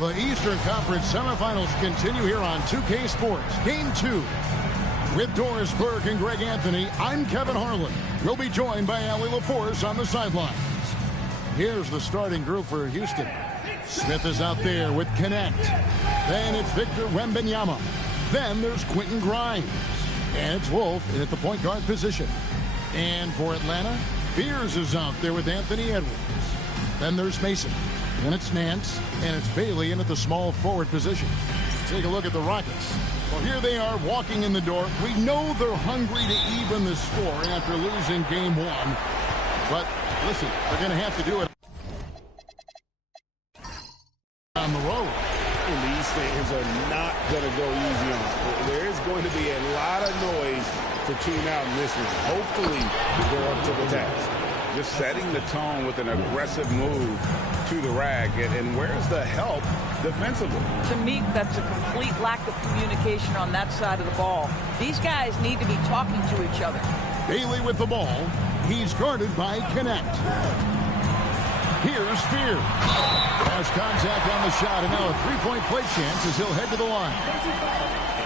The Eastern Conference semifinals continue here on 2K Sports. Game 2. With Doris Burke and Greg Anthony, I'm Kevin Harlan. We'll be joined by Allie LaForce on the sidelines. Here's the starting group for Houston. Smith is out there with Connect. Then it's Victor Wembanyama. Then there's Quentin Grimes. And it's Wolf in at the point guard position. And for Atlanta, Fears is out there with Anthony Edwards. Then there's Mason. Then it's Nance. And it's Bailey in at the small forward position. Take a look at the Rockets. Well, here they are walking in the door. We know they're hungry to even the score after losing game 1. But listen, they're going to have to do it on the road. And these things are not going to go easy on. There is going to be a lot of noise to tune out in this one. Hopefully, they're up to the task. Just setting the tone with an aggressive move to the rack. And where's the help defensively? To me, that's a complete lack of communication on that side of the ball. These guys need to be talking to each other. Bailey with the ball. He's guarded by Connect. Here's Fear. Has contact on the shot, and now a three-point play chance as he'll head to the line.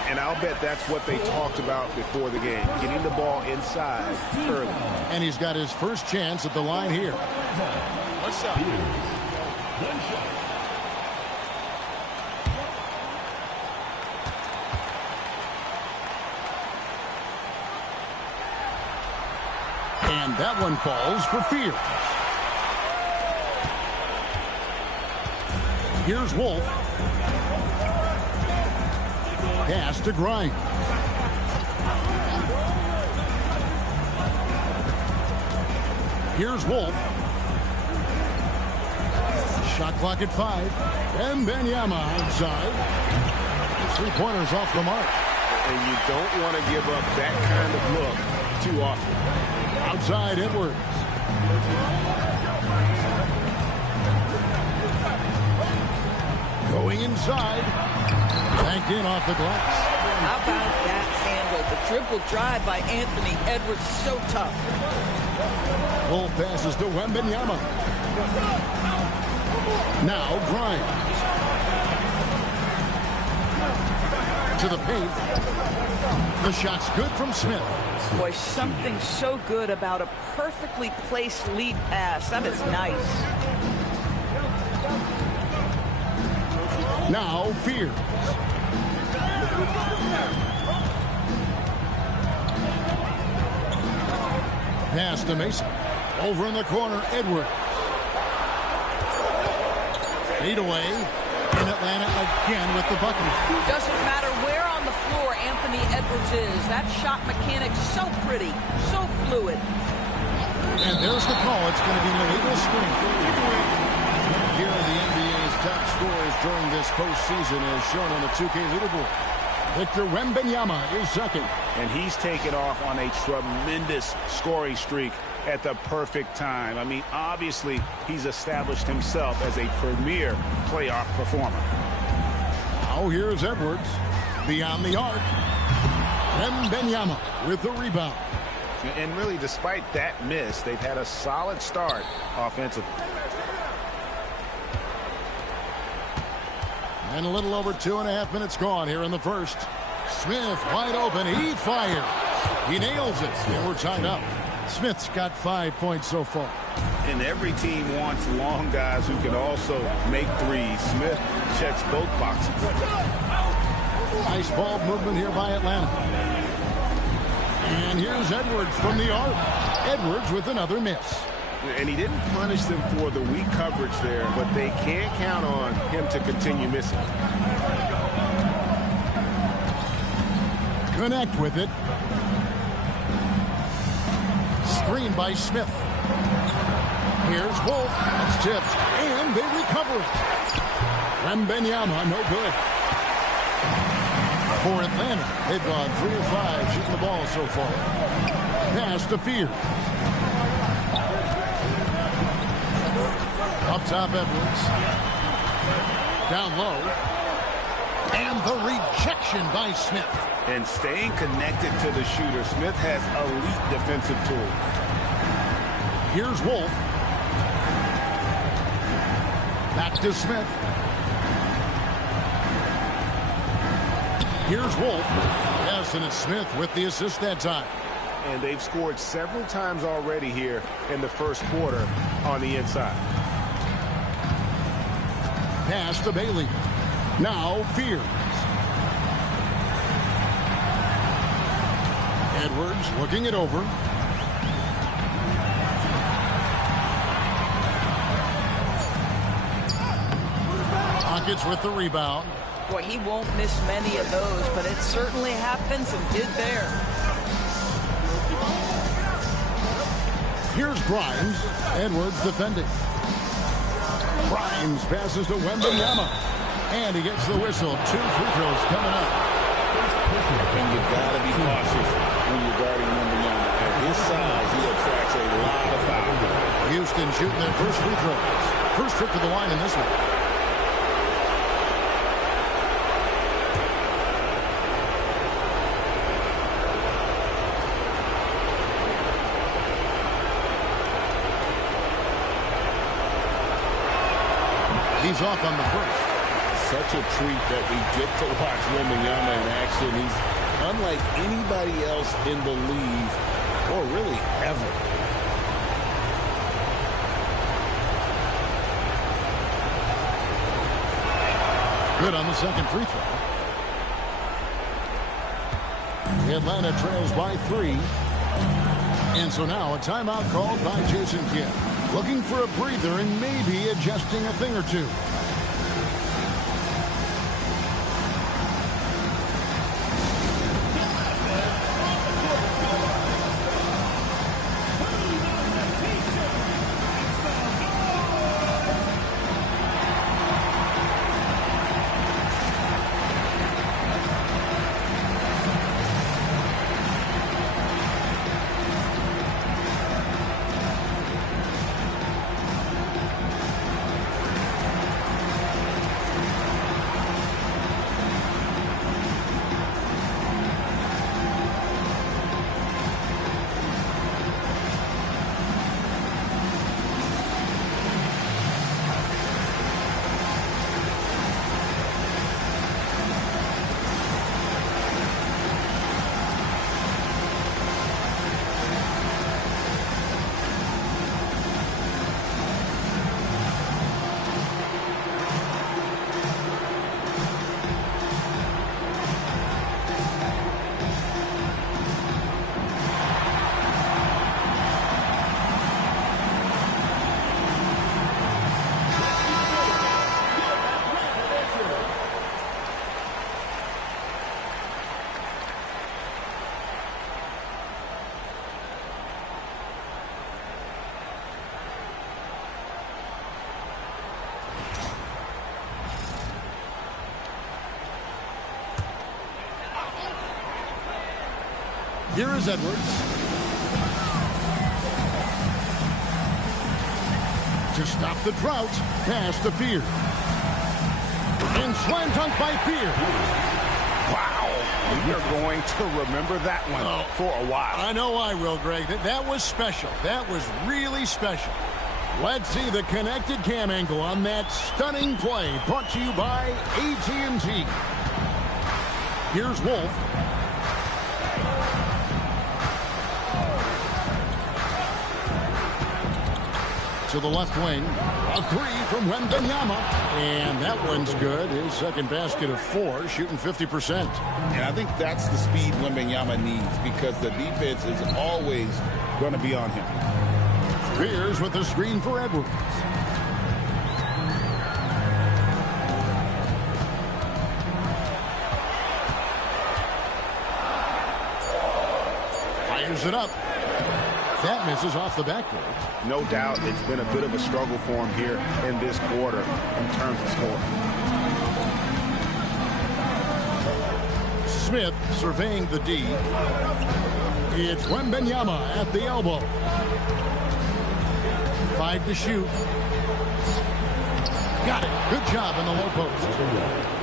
And I'll bet that's what they talked about before the game, getting the ball inside early. And he's got his first chance at the line here. What's up? And that one falls for Fear. Here's Wolf. Pass to Grimes. Here's Wolf. Shot clock at 5. And Wembanyama outside. Three-pointers off the mark. And you don't want to give up that kind of look too often. Outside Edwards. Going inside. Banked in off the glass. How about that handle? The dribble drive by Anthony Edwards, so tough. Full passes to Wembanyama. Now Grimes. To the paint. The shot's good from Smith. Boy, something so good about a perfectly placed lead pass. That is nice. Now Fears. Pass to Mason. Over in the corner, Edwards. Fade away. In Atlanta again with the bucket. Doesn't matter where on the floor Anthony Edwards is. That shot mechanic's so pretty, so fluid. And there's the call. It's going to be an illegal screen. Here are the NBA's top scorers during this postseason as shown on the 2K leaderboard. Victor Wembanyama is second. And he's taken off on a tremendous scoring streak at the perfect time. I mean, obviously, he's established himself as a premier playoff performer. Now here's Edwards. Beyond the arc. Wembanyama with the rebound. And really, despite that miss, they've had a solid start offensively. And a little over 2.5 minutes gone here in the first. Smith wide open. He fires. He nails it. And we're tied up. Smith's got 5 points so far. And every team wants long guys who can also make threes. Smith checks both boxes. Nice ball movement here by Atlanta. And here's Edwards from the arc. Edwards with another miss. And he didn't punish them for the weak coverage there, but they can't count on him to continue missing. Connect with it. Screen by Smith. Here's Wolf. That's tipped. And they recover it. Wembanyama, no good. For Atlanta, they've gone 3 of 5 shooting the ball so far. Pass to Fears. Up top, Edwards. Down low. And the rejection by Smith. And staying connected to the shooter, Smith has elite defensive tools. Here's Wolf. Back to Smith. Here's Wolf. Yes, and it's Smith with the assist that time. And they've scored several times already here in the first quarter on the inside. Pass to Bailey. Now Fears. Edwards looking it over. Rockets with the rebound. Boy, he won't miss many of those, but it certainly happens and did there. Here's Grimes. Edwards defending. Grimes passes to Wembanyama. And he gets the whistle. 2 free throws coming up. And you got to be cautious when you're guarding Wembanyama. At his size, he attracts a lot of fouls. Houston shooting their first free throws. First trip to the line in this one. He's off on the first. Such a treat that we get to watch Wembanyama in action. He's unlike anybody else in the league, or really ever. Good on the second free throw. Atlanta trails by 3. And so now a timeout called by Jason Kidd. Looking for a breather and maybe adjusting a thing or two. Here is Edwards. To stop the drought, pass to Fears. And slam dunk by Fears. Wow. You're going to remember that one for a while. I know I will, Greg. That was special. That was really special. Let's see the connected cam angle on that stunning play brought to you by AT&T. Here's Wolf. To the left wing. A 3 from Wembanyama. And that one's good. His second basket of 4, shooting 50%. And I think that's the speed Wembanyama needs because the defense is always going to be on him. Fears with the screen for Edwards. Fires it up. That misses off the backboard. No doubt it's been a bit of a struggle for him here in this quarter in terms of scoring. Smith surveying the D. It's Wembanyama at the elbow. 5 to shoot. Got it. Good job in the low post.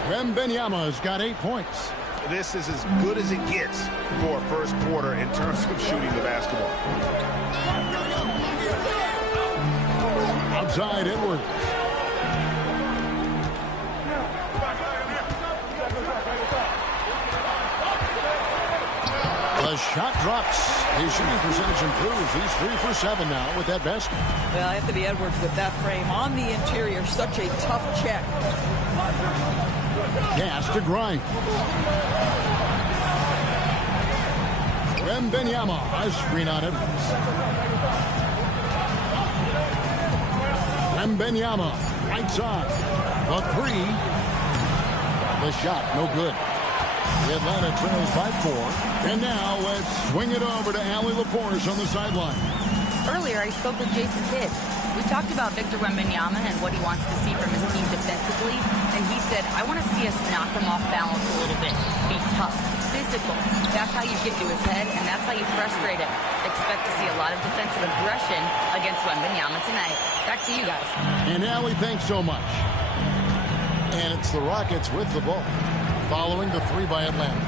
Wembanyama's got 8 points. This is as good as it gets for a first quarter in terms of shooting the basketball. Outside Edwards. shot drops. His shooting percentage improves. He's 3 for 7 now with that basket. Well, Anthony Edwards with that frame on the interior. Such a tough check. Pass to Grimes. Wembanyama, a screen on Edwards. Wembanyama, right side. The three. The shot, no good. Atlanta trails by 4. And now let's swing it over to Allie LaForce on the sideline. Earlier, I spoke with Jason Kidd. We talked about Victor Wembanyama and what he wants to see from his team defensively. And he said, I want to see us knock him off balance a little bit. Be tough, physical. That's how you get to his head, and that's how you frustrate him. Expect to see a lot of defensive aggression against Wembanyama tonight. Back to you guys. And Allie, thanks so much. And it's the Rockets with the ball, following the 3 by Atlanta.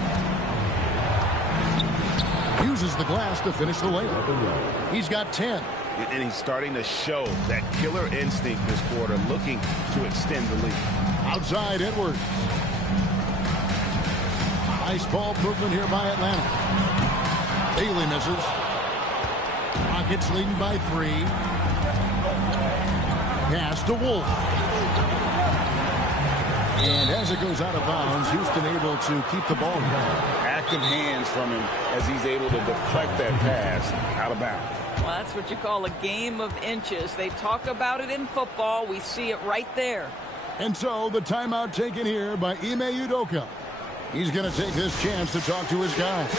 Uses the glass to finish the layup. He's got 10. And he's starting to show that killer instinct this quarter, looking to extend the lead. Outside Edwards. Nice ball movement here by Atlanta. Bailey misses. Rockets leading by 3. Pass to Wolf. And as it goes out of bounds, Houston able to keep the ball. Active hands from him as he's able to deflect that pass out of bounds. Well, that's what you call a game of inches. They talk about it in football. We see it right there. And so the timeout taken here by Ime Udoka. He's going to take this chance to talk to his guys.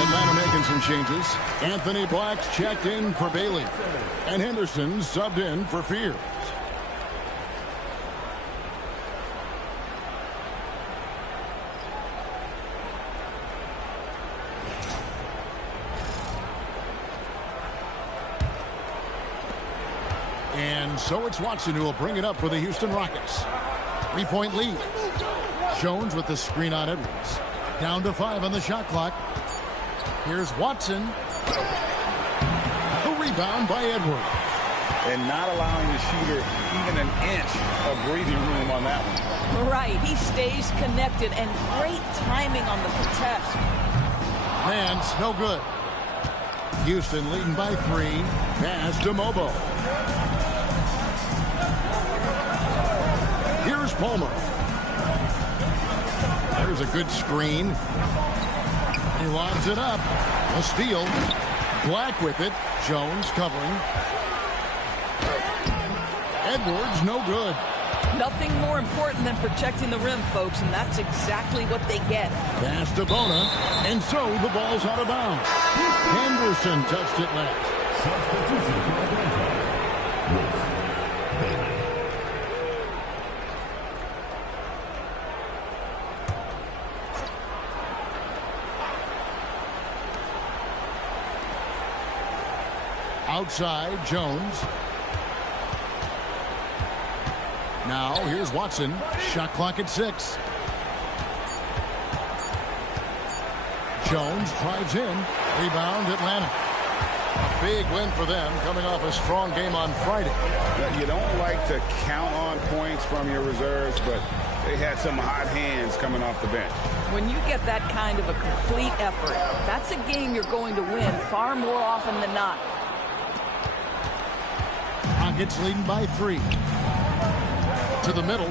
Atlanta making some changes. Anthony Black's checked in for Bailey. And Henderson subbed in for Fears. And so it's Watson who will bring it up for the Houston Rockets. 3-point lead. Jones with the screen on Edwards. Down to 5 on the shot clock. Here's Watson. The rebound by Edwards. And not allowing the shooter even an inch of breathing room on that one. Right. He stays connected, and great timing on the contest. Man, it's no good. Houston leading by 3. Pass to Mobo. Here's Palmer. There's a good screen. He lobs it up. A steal. Black with it. Jones covering. Edwards, no good. Nothing more important than protecting the rim, folks, and that's exactly what they get. Pass to Bona. And so the ball's out of bounds. Henderson touched it last. Substitution for Atlanta. Outside, Jones. Now, here's Watson. Shot clock at 6. Jones drives in. Rebound, Atlanta. A big win for them, coming off a strong game on Friday. You don't like to count on points from your reserves, but they had some hot hands coming off the bench. When you get that kind of a complete effort, that's a game you're going to win far more often than not. Rockets leading by 3. To the middle.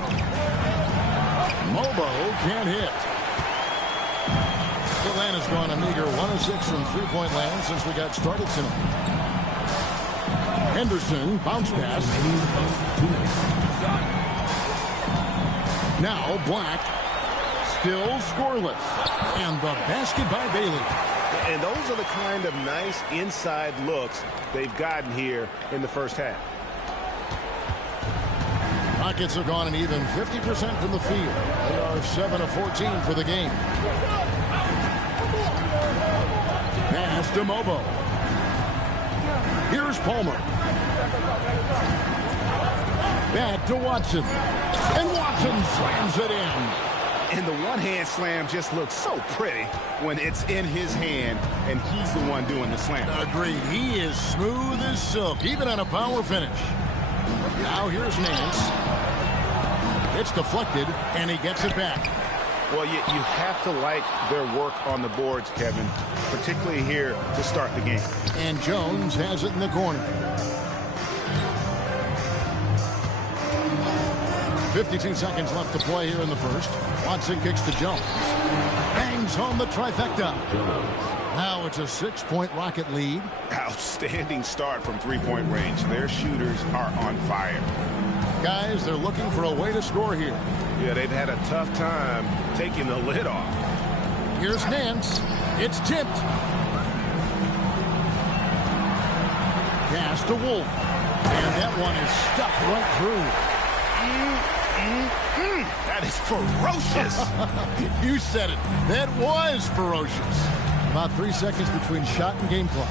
Mobo can't hit. Atlanta's gone a meager 1 of 6 from three-point land since we got started tonight. Henderson, bounce pass. Now Black, still scoreless. And the basket by Bailey. And those are the kind of nice inside looks they've gotten here in the first half. Rockets have gone an even 50% from the field. They are 7 of 14 for the game. Pass to Mobo. Here's Palmer. Back to Watson. And Watson slams it in. And the one-hand slam just looks so pretty when it's in his hand and he's the one doing the slam. Agreed. He is smooth as silk, even on a power finish. Now here's Nance. It's deflected, and he gets it back. Well, you have to like their work on the boards, Kevin, particularly here to start the game. And Jones has it in the corner. 52 seconds left to play here in the first. Watson kicks to Jones. Bangs home the trifecta. Now it's a 6-point Rocket lead. Outstanding start from three-point range. Their shooters are on fire. Guys, they're looking for a way to score here. Yeah, they've had a tough time taking the lid off. Here's Nance. It's tipped. Pass to Wolf. And that one is stuck right through. That is ferocious. You said it. That was ferocious. About 3 seconds between shot and game clock.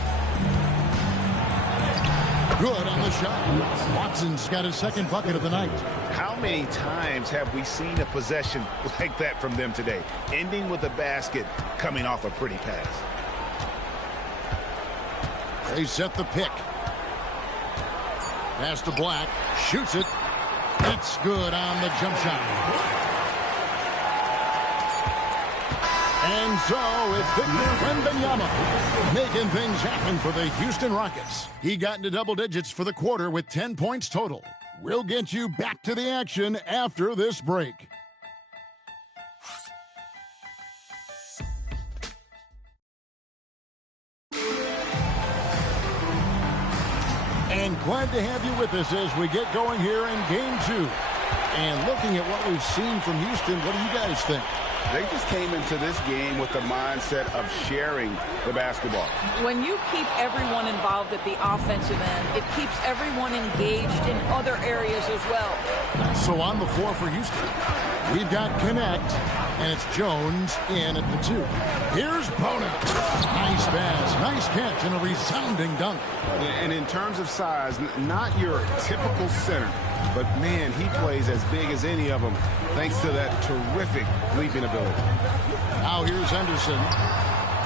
Good on the shot. Watson's got his second bucket of the night. How many times have we seen a possession like that from them today? Ending with a basket, coming off a pretty pass. They set the pick. Pass to Black. Shoots it. It's good on the jump shot. And so it's Victor Wembanyama making things happen for the Houston Rockets. He got into double digits for the quarter with 10 points total. We'll get you back to the action after this break. And glad to have you with us as we get going here in Game 2. And looking at what we've seen from Houston, what do you guys think? They just came into this game with the mindset of sharing the basketball. When you keep everyone involved at the offensive end, it keeps everyone engaged in other areas as well. So on the floor for Houston, we've got Connect, and it's Jones in at the 2. Here's Bona. Nice pass, nice catch, and a resounding dunk. And in terms of size, not your typical center, but man, he plays as big as any of them thanks to that terrific leaping ability. Now here's Henderson.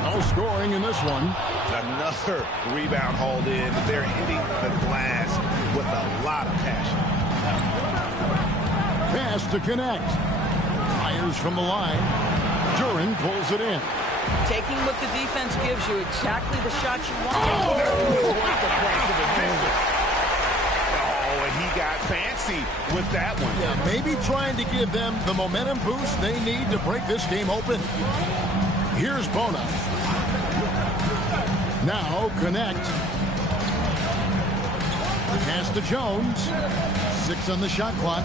No scoring in this one. Another rebound hauled in. They're hitting the glass with a lot of passion. Pass to Connect. Fires from the line. Duran pulls it in. Taking what the defense gives you, exactly the shot you want. He got fancy with that one. Yeah, maybe trying to give them the momentum boost they need to break this game open. Here's Bona. Now Connect. Pass to Jones. 6 on the shot clock.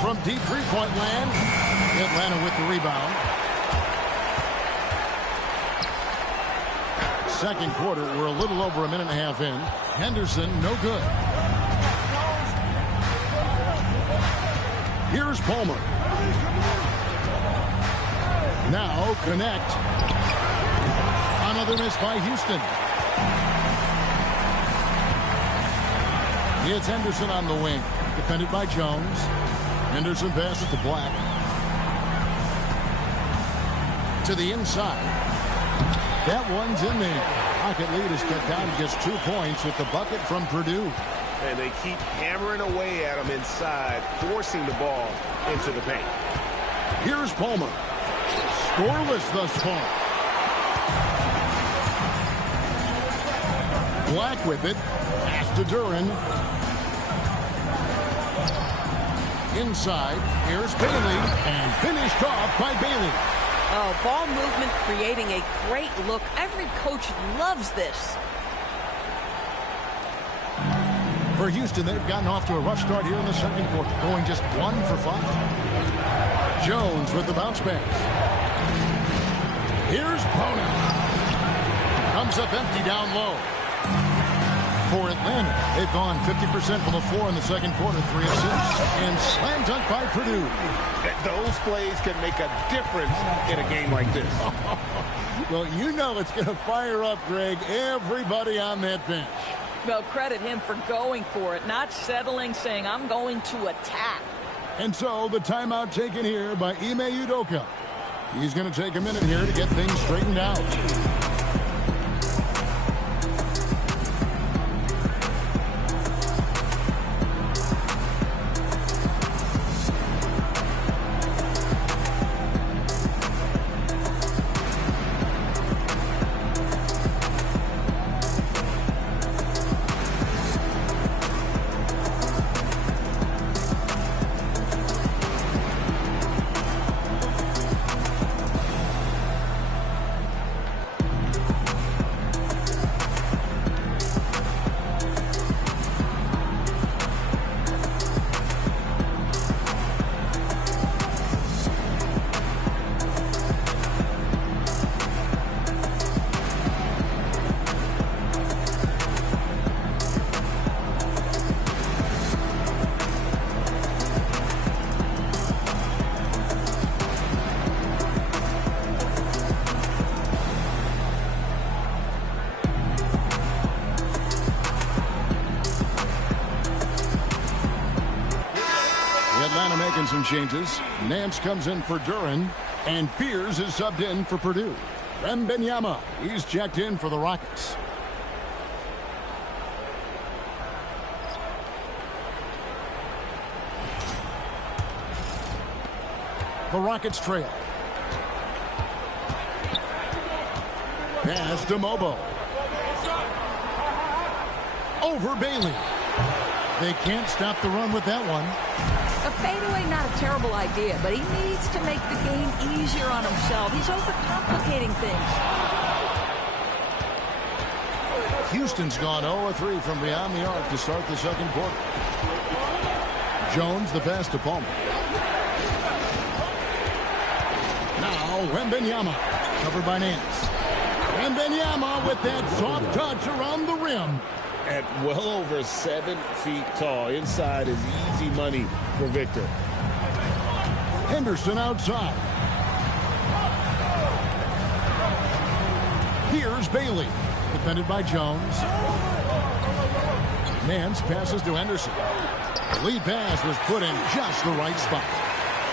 From deep three-point land, Atlanta with the rebound. Second quarter, we're a little over a minute and a half in. Henderson, no good. Here's Palmer. Now Connect. Another miss by Houston. It's Henderson on the wing. Defended by Jones. Henderson passes to Black. To the inside. That one's in there. Rocket lead is cut down to just 2 points with the bucket from Purdue. And they keep hammering away at him inside, forcing the ball into the paint. Here's Palmer. Scoreless thus far. Black with it. Pass to Duran. Inside, here's Bailey, and finished off by Bailey. Oh, ball movement creating a great look. Every coach loves this. For Houston, they've gotten off to a rough start here in the second quarter, going just 1 for 5. Jones with the bounce pass. Here's Bona. Comes up empty down low. For Atlanta, they've gone 50% from the floor in the second quarter, 3 of 6. And slam dunk by Purdue. Those plays can make a difference in a game like this. Well, you know it's going to fire up, Greg, everybody on that bench. Well, credit him for going for it, not settling, saying, I'm going to attack. And so the timeout taken here by Ime Udoka. He's going to take a minute here to get things straightened out. Atlanta making some changes. Nance comes in for Duran, and Fears is subbed in for Purdue. Wembanyama, he's checked in for the Rockets. The Rockets trail. Pass to Mobo. Over Bailey. They can't stop the run with that one. A fadeaway, not a terrible idea, but he needs to make the game easier on himself. He's overcomplicating things. Houston's gone 0-3 from beyond the arc to start the second quarter. Jones, the pass to Palmer. Now, Wembanyama, covered by Nance. Wembanyama with that soft touch around the rim. At well over 7 feet tall. Inside is easy money for Victor. Henderson outside. Here's Bailey. Defended by Jones. Nance passes to Henderson. The lead pass was put in just the right spot.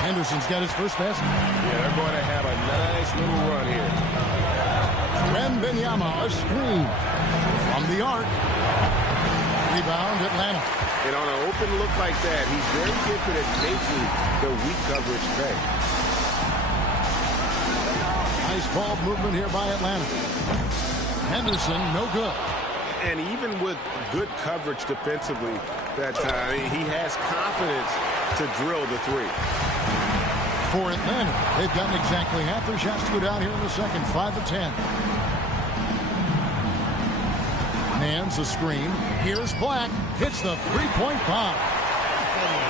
Henderson's got his first basket. Yeah, they're going to have a nice little run here. Wembanyama, a screen. From the arc. Rebound, Atlanta. And on an open look like that, he's very gifted at making the weak coverage pay. Nice ball movement here by Atlanta. Henderson, no good. And even with good coverage defensively that time, he has confidence to drill the three. For Atlanta, they've gotten exactly half their shots to go down here in the second, 5 of 10. Nance a screen. Here's Black. Hits the three-point bomb.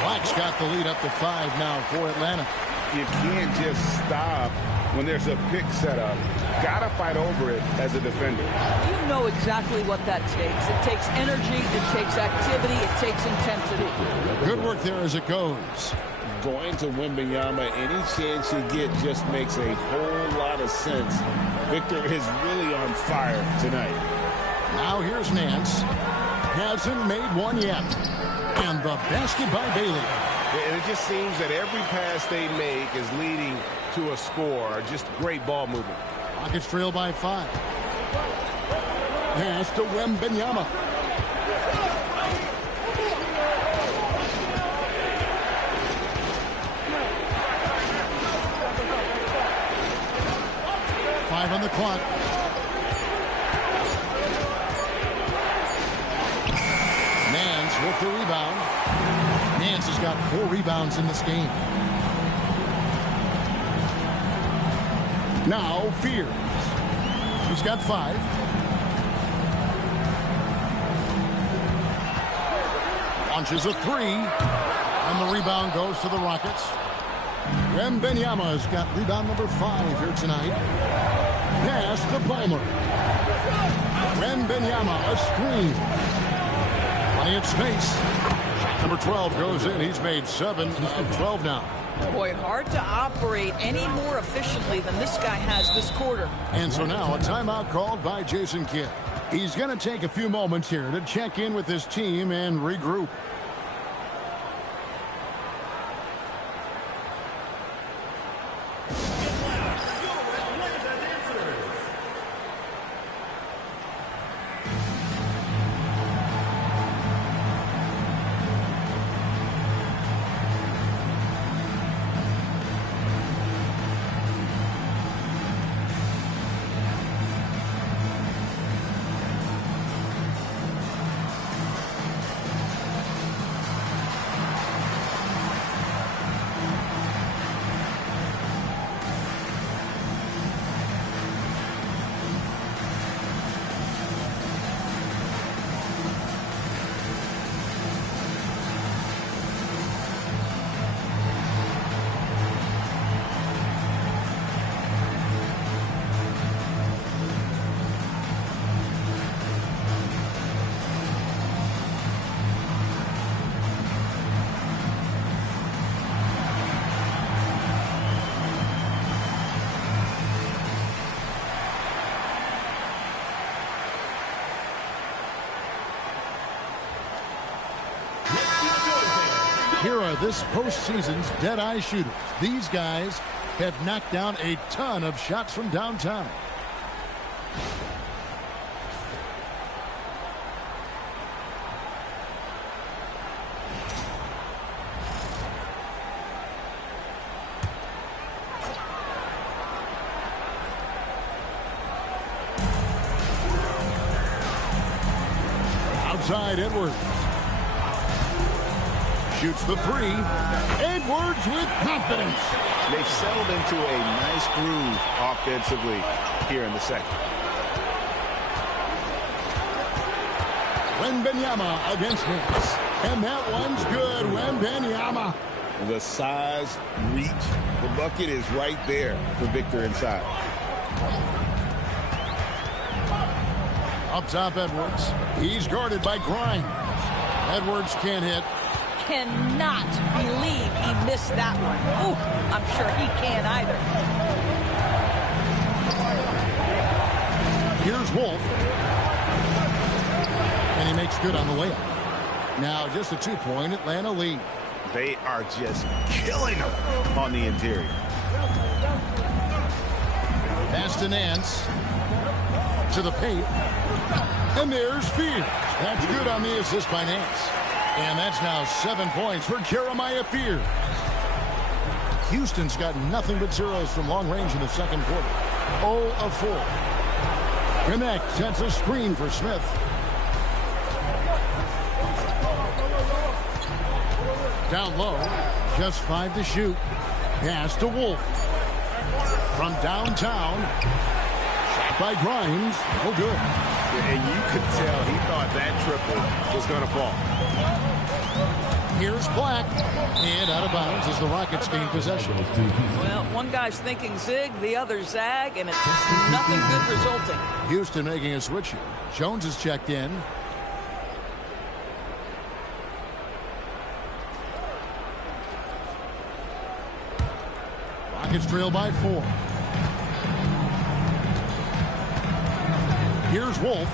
Black's got the lead up to 5 now for Atlanta. You can't just stop when there's a pick set up. Gotta fight over it as a defender. You know exactly what that takes. It takes energy, it takes activity, it takes intensity. Good work there as it goes. Going to Wembanyama, any chance you get just makes a whole lot of sense. Victor is really on fire tonight. Now here's Nance. Hasn't made one yet. And the basket by Bailey. And it just seems that every pass they make is leading to a score. Just great ball movement. Rockets trail by 5. Pass to Wembanyama. Five on the clock. With the rebound. Nance has got 4 rebounds in this game. Now Fears. He's got 5. Launches a 3. And the rebound goes to the Rockets. Wembanyama's got rebound number 5 here tonight. Pass to Palmer. Wembanyama, a screen. Plenty of space. Shot number 12 goes in. He's made 7 of 12 now. Boy, hard to operate any more efficiently than this guy has this quarter. And so now a timeout called by Jason Kidd. He's going to take a few moments here to check in with his team and regroup. Here are this postseason's dead-eye shooters. These guys have knocked down a ton of shots from downtown. Outside Edwards. Shoots the 3. Edwards with confidence. They've settled into a nice groove offensively here in the second. Wembanyama against Nance. And that one's good. Wembanyama. The size, reach, the bucket is right there for Victor inside. Up top, Edwards. He's guarded by Grimes. Edwards can't hit. Cannot believe he missed that one. Oh, I'm sure he can't either. Here's Wolf. And he makes good on the layup. Now just a 2-point Atlanta lead. They are just killing them on the interior. Pass to Nance. To the paint. And there's Fears. That's good on the assist by Nance. And that's now 7 points for Jeremiah Fears. Houston's got nothing but zeros from long range in the second quarter. 0 of 4. Connect sets a screen for Smith. Down low, just 5 to shoot. Pass to Wolf. From downtown, shot by Grimes, no good. And you could tell he thought that triple was going to fall. Here's Black. And out of bounds as the Rockets gain possession. Well, one guy's thinking zig, the other zag, and it's nothing good resulting. Houston making a switch here. Jones is checked in. Rockets trail by 4. Here's Wolf.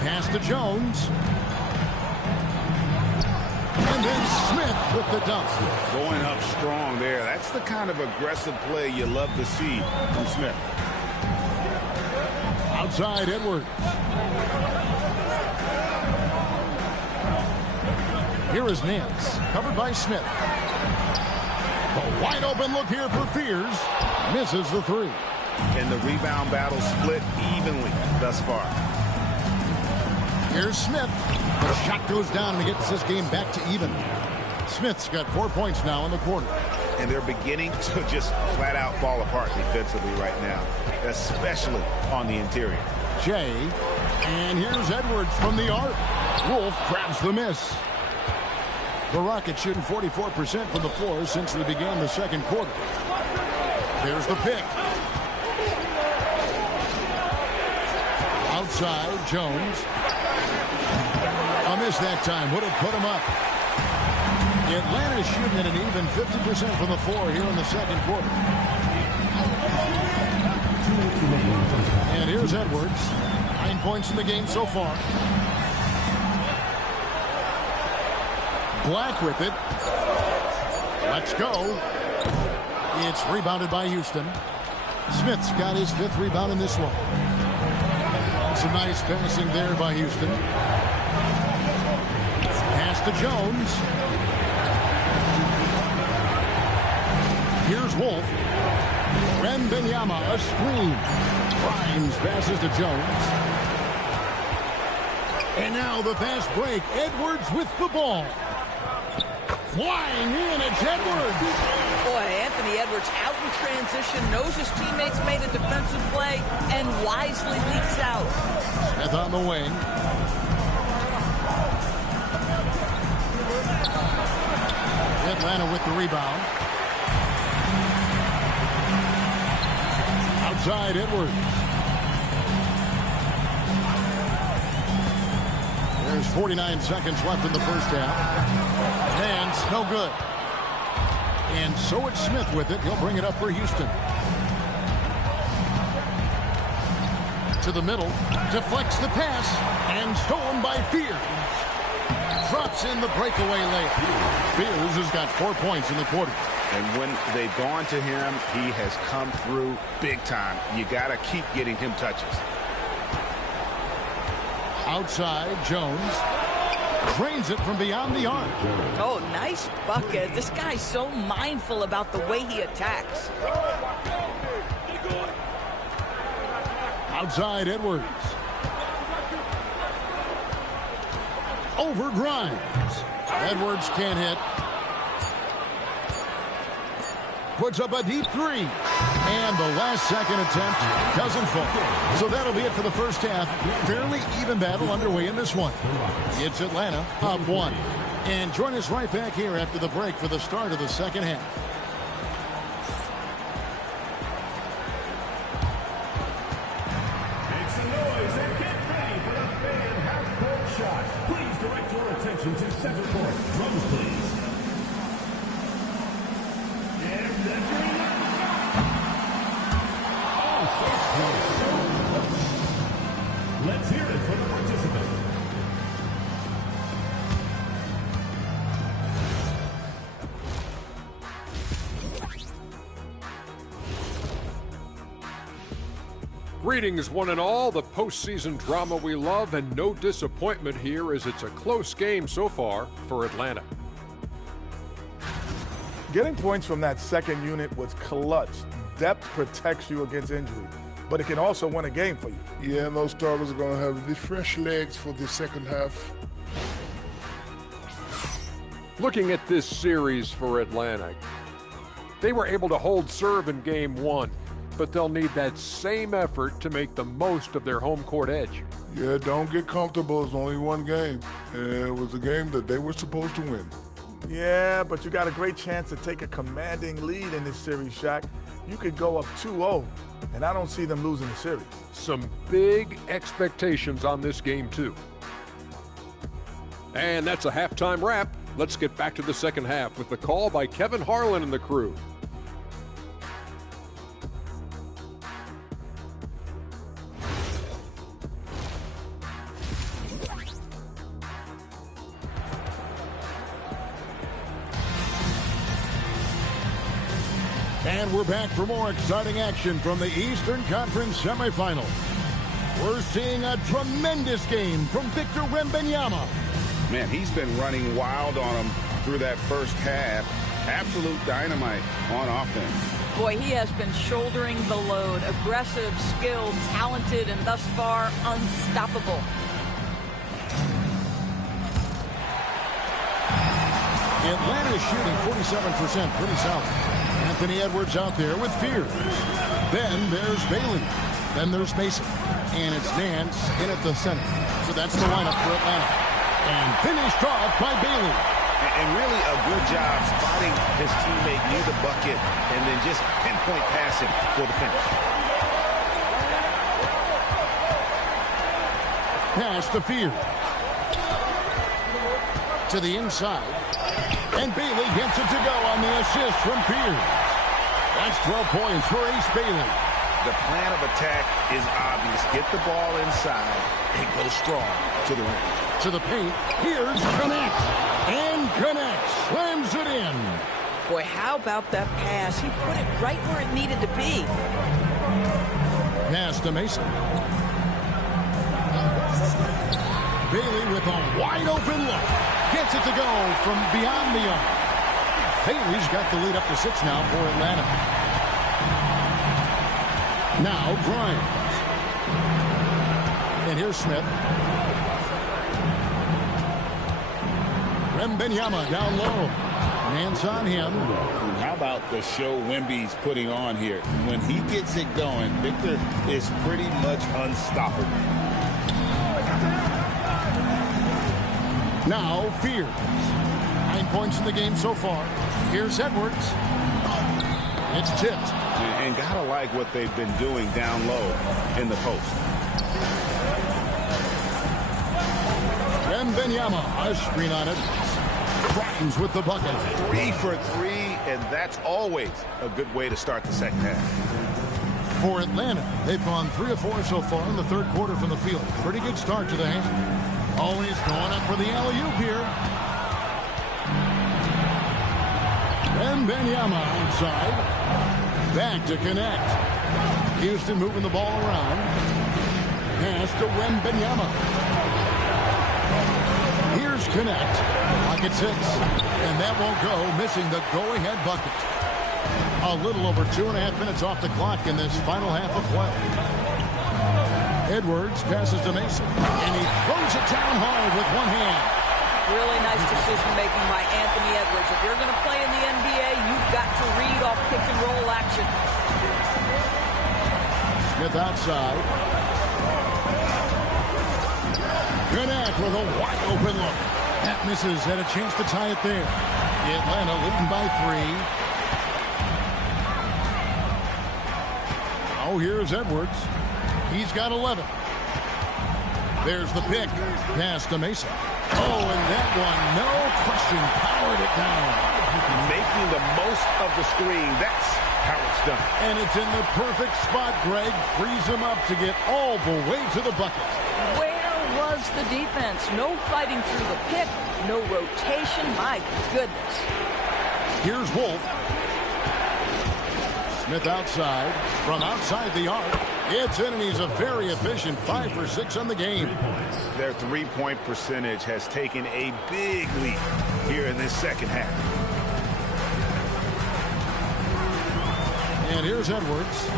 Pass to Jones. And then Smith with the dunk. Going up strong there. That's the kind of aggressive play you love to see from Smith. Outside Edwards. Here is Nance, covered by Smith. A wide open look here for Fears. Misses the 3. And the rebound battle split evenly thus far. Here's Smith. The shot goes down and gets this game back to even. Smith's got 4 points now in the quarter. And they're beginning to just flat out fall apart defensively right now, especially on the interior. Jay, and here's Edwards from the arc. Wolf grabs the miss. The Rockets shooting 44% from the floor since they began the second quarter. There's the pick. Outside, Jones. A miss that time. Would have put him up. Atlanta's shooting at an even 50% from the floor here in the second quarter. And here's Edwards. 9 points in the game so far. Black with it. Let's go. It's rebounded by Houston. Smith's got his 5th rebound in this one. Some nice passing there by Houston. Pass to Jones. Here's Wolf. Wembanyama, a screen. Grimes passes to Jones. And now the fast break. Edwards with the ball. Flying in, it's Edwards. Boy, Anthony Edwards out in transition, knows his teammates made a defensive play, and wisely leaks out. Smith on the wing. Atlanta with the rebound. Outside, Edwards. There's 49 seconds left in the first half. Hands, no good. And so it's Smith with it. He'll bring it up for Houston. To the middle. Deflects the pass. And stolen by Fears. Drops in the breakaway layup. Fears has got 4 points in the quarter. And when they've gone to him, he has come through big time. You got to keep getting him touches. Outside, Jones. Drains it from beyond the arc. Oh, nice bucket. This guy's so mindful about the way he attacks. Outside, Edwards. Over Grimes. Edwards can't hit. Puts up a deep three. And the last second attempt doesn't fall. So that'll be it for the first half. Fairly even battle underway in this one. It's Atlanta up 1. And join us right back here after the break for the start of the second half. Make some noise and get ready for the fan half-court shot. Please direct your attention to center court. Drums, please. And that's it. Let's hear it for the participant. Greetings, one and all. The postseason drama we love, and no disappointment here as it's a close game so far for Atlanta. Getting points from that second unit was clutch. Depth protects you against injury, but it can also win a game for you. Yeah, those starters are going to have the fresh legs for the second half. Looking at this series for Atlanta, they were able to hold serve in game 1, but they'll need that same effort to make the most of their home court edge. Yeah, don't get comfortable. It's only one game. And it was a game that they were supposed to win. Yeah, but you got a great chance to take a commanding lead in this series, Shaq. You could go up 2-0, and I don't see them losing the series. Some big expectations on this game, too. And that's a halftime wrap. Let's get back to the second half with the call by Kevin Harlan and the crew. And we're back for more exciting action from the Eastern Conference semifinals. We're seeing a tremendous game from Victor Wembanyama. Man, he's been running wild on him through that first half. Absolute dynamite on offense. Boy, he has been shouldering the load. Aggressive, skilled, talented, and thus far unstoppable. Atlanta's shooting 47%, pretty solid. Anthony Edwards out there with fear. Then there's Bailey. Then there's Mason. And it's Nance in at the center. So that's the lineup for Atlanta. And finished off by Bailey. And really a good job spotting his teammate near the bucket and then just pinpoint passing for the finish. Pass to Fear. To the inside. And Bailey gets it to go on the assist from Fear. That's 12 points for Ace Bailey. The plan of attack is obvious. Get the ball inside and go strong to the rim. To the paint. Here's Connect. And Connect slams it in. Boy, how about that pass? He put it right where it needed to be. Pass to Mason. Bailey with a wide open look. Gets it to go from beyond the arc. Bailey's got the lead up to 6 now for Atlanta. Now Grimes. And here's Smith. Wembanyama down low. Nance on him. How about the show Wemby's putting on here? When he gets it going, Victor is pretty much unstoppable. Now Fears. 9 points in the game so far. Here's Edwards. It's tipped. And gotta like what they've been doing down low in the post. Wembanyama, a screen on it. Grimes with the bucket. 3 for 3, and that's always a good way to start the second half. For Atlanta, they've gone 3 of 4 so far in the third quarter from the field. Pretty good start to the hand. Always going up for the alley-oop here. Wembanyama outside. Back to Connect. Houston moving the ball around. Pass to Wembanyama. Here's Connect. Pocket 6. And that won't go, missing the go-ahead bucket. A little over 2.5 minutes off the clock in this final half of play. Edwards passes to Mason. And he throws it down hard with one hand. Really nice decision-making by Anthony Edwards. If you're going to play in the NBA, you've got to read off pick-and-roll action. Smith outside. Connect with a wide-open look. That misses. Had a chance to tie it there. Atlanta leading by 3. Oh, here's Edwards. He's got 11. There's the pick. Pass to Mason. Oh, and that one, no question, powered it down. Making the most of the screen. That's how it's done. And it's in the perfect spot, Greg. Frees him up to get all the way to the bucket. Where was the defense? No fighting through the pick. No rotation. My goodness. Here's Wolf. Smith outside. From outside the arc. It's in, and he's a very efficient 5 for 6 on the game. Their three-point percentage has taken a big leap here in this second half. And here's Edwards.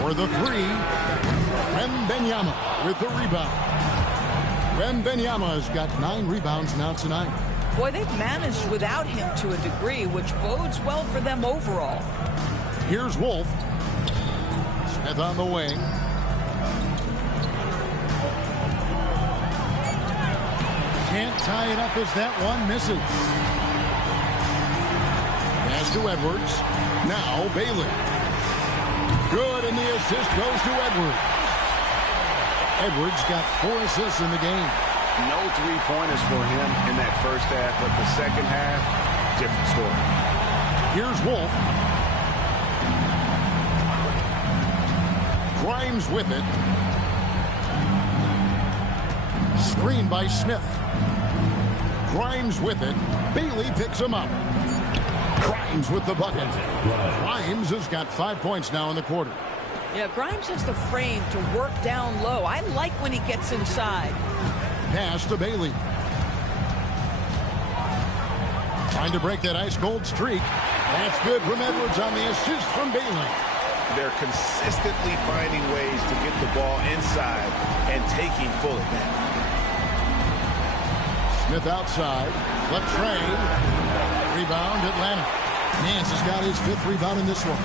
For the 3. Wembanyama with the rebound. Wembanyama's got 9 rebounds now tonight. Boy, they've managed without him to a degree, which bodes well for them overall. Here's Wolf. Smith on the wing. Can't tie it up as that one misses. Pass to Edwards. Now Bailey. Good, and the assist goes to Edwards. Edwards got 4 assists in the game. No three-pointers for him in that first half, but the second half, different story. Here's Wolf. Grimes with it. Screen by Smith. Grimes with it. Bailey picks him up. Grimes with the bucket. Grimes has got 5 points now in the quarter. Yeah, Grimes has the frame to work down low. I like when he gets inside. Pass to Bailey. Trying to break that ice-cold streak. That's good from Edwards on the assist from Bailey. They're consistently finding ways to get the ball inside and taking full advantage. Smith outside. Left Trey. Rebound Atlanta. Nance has got his 5th rebound in this one.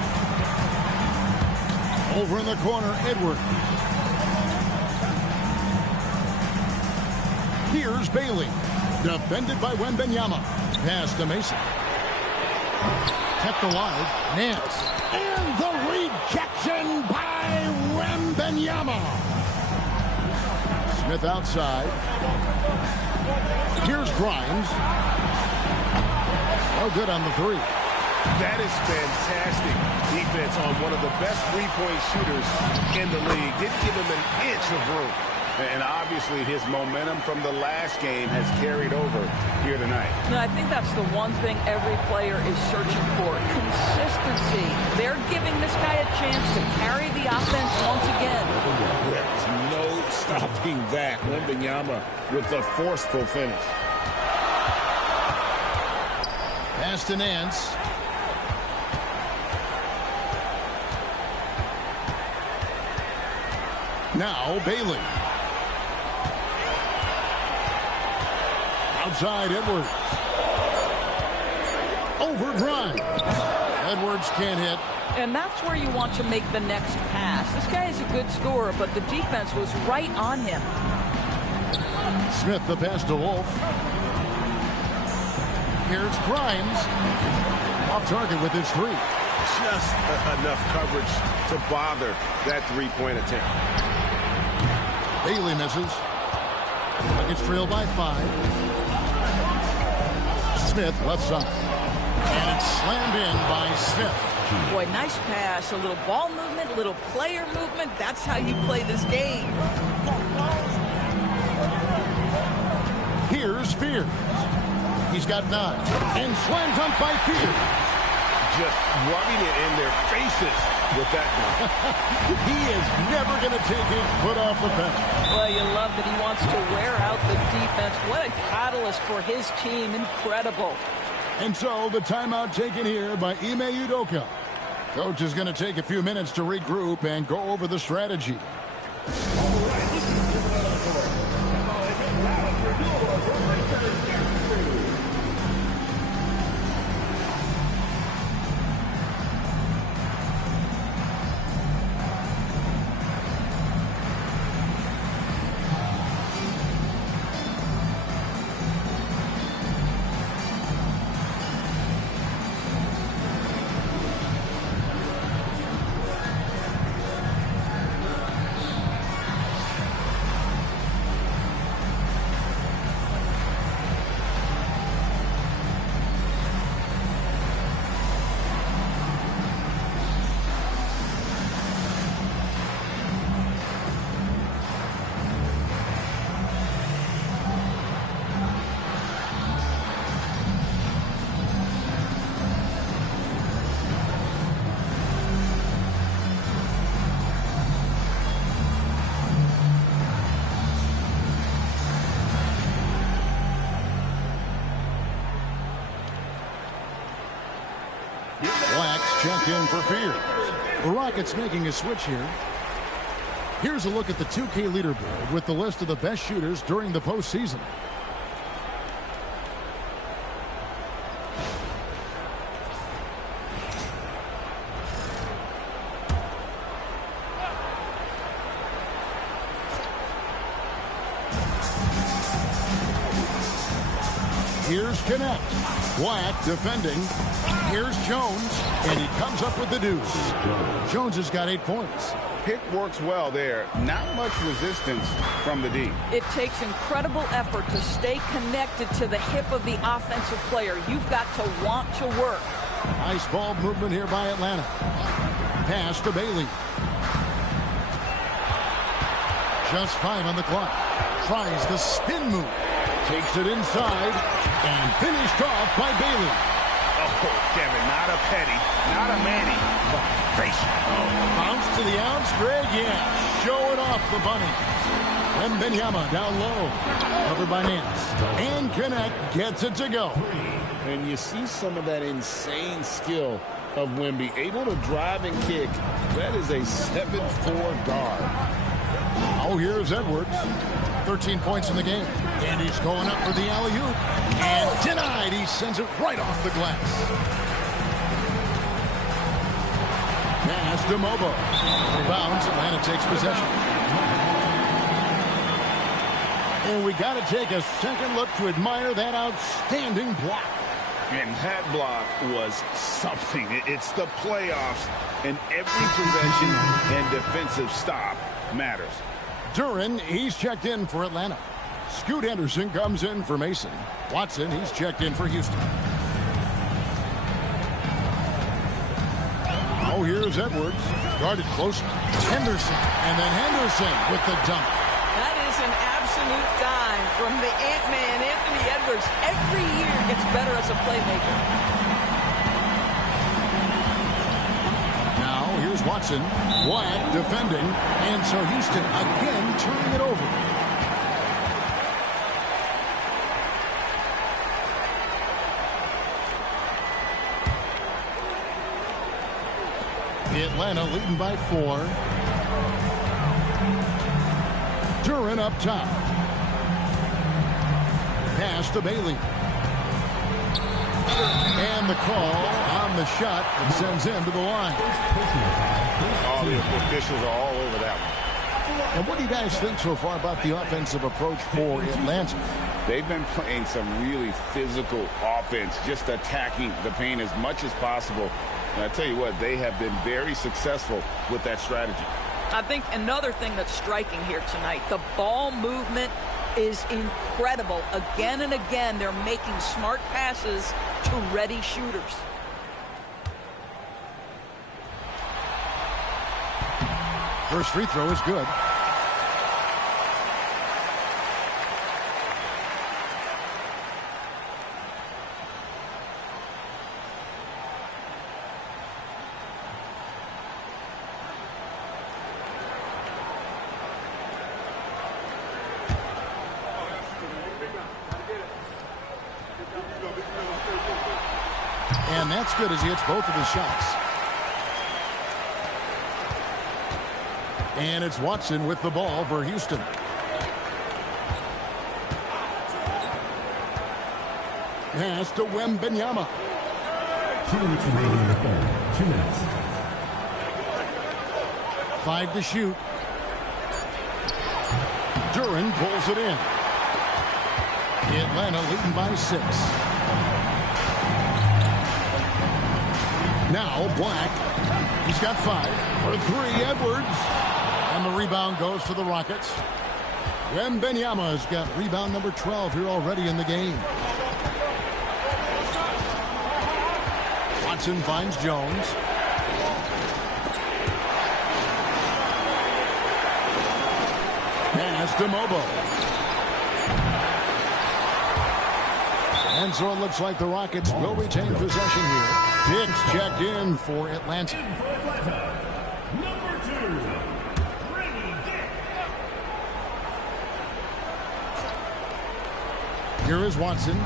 Over in the corner, Edwards. Here's Bailey. Defended by Wembanyama. Pass to Mason. Kept alive. Nance. And the rejection by Wembanyama. Smith outside. Here's Grimes. Oh, good on the 3. That is fantastic defense on one of the best three-point shooters in the league. Didn't give him an inch of room. And obviously his momentum from the last game has carried over here tonight. No, I think that's the one thing every player is searching for. Consistency. They're giving this guy a chance to carry the offense once again. There's no stopping that. Wembanyama with the forceful finish. Pass to Nance. Now Bailey. Outside Edwards. Over Grimes. Edwards can't hit. And that's where you want to make the next pass. This guy is a good scorer, but the defense was right on him. Smith the pass to Wolf. Here's Grimes. Off target with his 3. Just enough coverage to bother that three-point attempt. Bailey misses. Nuggets trail by 5. Smith left side. And it's slammed in by Smith. Boy, nice pass. A little ball movement, a little player movement. That's how you play this game. Here's Fears. He's got 9. And slam dunk by Fears. Just rubbing it in their faces with that one. He is never going to take his foot off the pedal. Well, you love that he wants to wear out the defense. What a catalyst for his team. Incredible. And so the timeout taken here by Ime Udoka. Coach is going to take a few minutes to regroup and go over the strategy. Checked in for Fears. The Rockets making a switch here. Here's a look at the 2K leaderboard with the list of the best shooters during the postseason. Here's Connect. Black defending. Here's Jones, and he comes up with the deuce. Jones has got 8 points. Pick works well there. Not much resistance from the D. It takes incredible effort to stay connected to the hip of the offensive player. You've got to want to work. Nice ball movement here by Atlanta. Pass to Bailey. Just 5 on the clock. Tries the spin move. Takes it inside and finished off by Bailey. Oh, Kevin, not a Petty, not a Manny, but face. Bounce to the ounce, Greg, yeah. Showing off the bunny. Wembanyama down low. Covered by Nance. And Connect gets it to go. And you see some of that insane skill of Wemby. Able to drive and kick. That is a 7'4" guard. Oh, here's Edwards. 13 points in the game. And he's going up for the alley-oop. And denied. He sends it right off the glass. Pass to Mobo. Rebounds. Atlanta takes possession. And we got to take a second look to admire that outstanding block. And that block was something. It's the playoffs, and every possession and defensive stop matters. Duren, he's checked in for Atlanta. Scoot Henderson comes in for Mason. Watson, he's checked in for Houston. Oh, here's Edwards. Guarded close. Henderson. And then Henderson with the dunk. That is an absolute dime from the Ant-Man, Anthony Edwards. Every year gets better as a playmaker. Now, here's Watson. Black defending. And so Houston again turning it over. Atlanta leading by 4. Duren up top. Pass to Bailey. And the call on the shot that sends him to the line. All the officials are all over that one. And what do you guys think so far about the offensive approach for Atlanta? They've been playing some really physical offense, just attacking the paint as much as possible. And I tell you what, they have been very successful with that strategy. I think another thing that's striking here tonight, the ball movement is incredible. Again and again, they're making smart passes to ready shooters. First free throw is good. And that's good as he hits both of his shots. And it's Watson with the ball for Houston. Pass to Wembanyama. 2 minutes remaining in the third. 2 minutes. 5 to shoot. Duren pulls it in. Atlanta leading by 6. Now Black. He's got 5 for 3. Edwards. And the rebound goes to the Rockets. Wembanyama has got rebound number 12 here already in the game. Watson finds Jones. Pass to Mobo. And so it looks like the Rockets will retain possession here. Diggs checked in for Atlanta. Number 2, Brady Dick. Here is Watson.